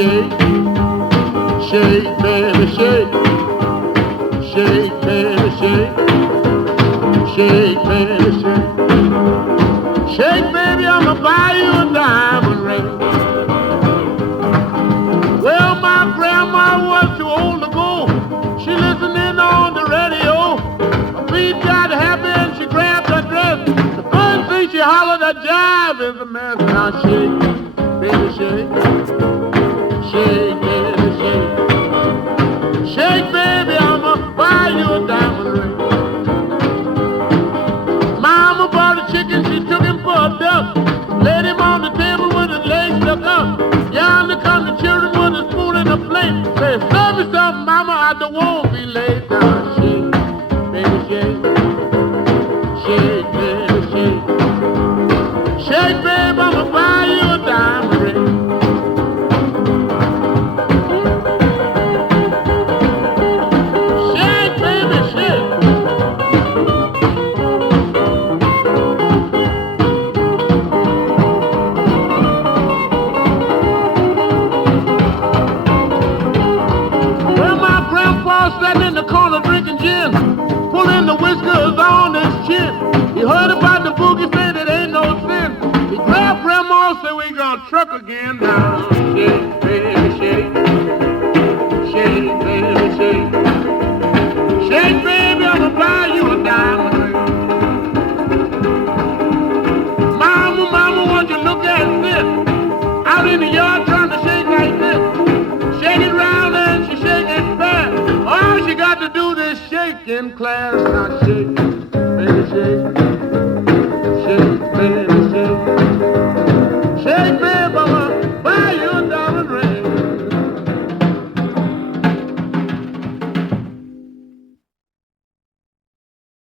shake. Shake, baby, shake. Shake, baby, shake. Shake, baby, shake. Shake, baby, I'ma buy you a diamond ring. Well, my grandma was too old to go. She listening on the radio. Her feet got happy and she grabbed her dress. The first thing she hollered, a jive is a mess. Now shake, baby, shake. Shake, baby, shake. Shake, baby, I'ma buy you a diamond ring. Mama bought a chicken, she took him for a duck. Laid him on the table with his legs stuck up. Yonder come the children with a spoon and a plate. Say, serve me something, mama, I don't want to be late. Now shake, baby, shake. Shake, baby, shake. Shake, baby, I'ma buy you a diamond ring. Shake, baby, shake. Well, my grandpa sat in the corner drinking gin, pulling the whiskers on his chin. He heard about the boogie, said it ain't no sin. He grabbed grandma, said we gonna truck again. Now shake, baby, shake. Shake, baby, shake. Shake, baby, I'ma buy you a diamond ring. Mama, mama, won't you look at this? Out in the yard trying to shake like this. Shake it round and she shake it fast. All she got to do is shake in class. Now shake.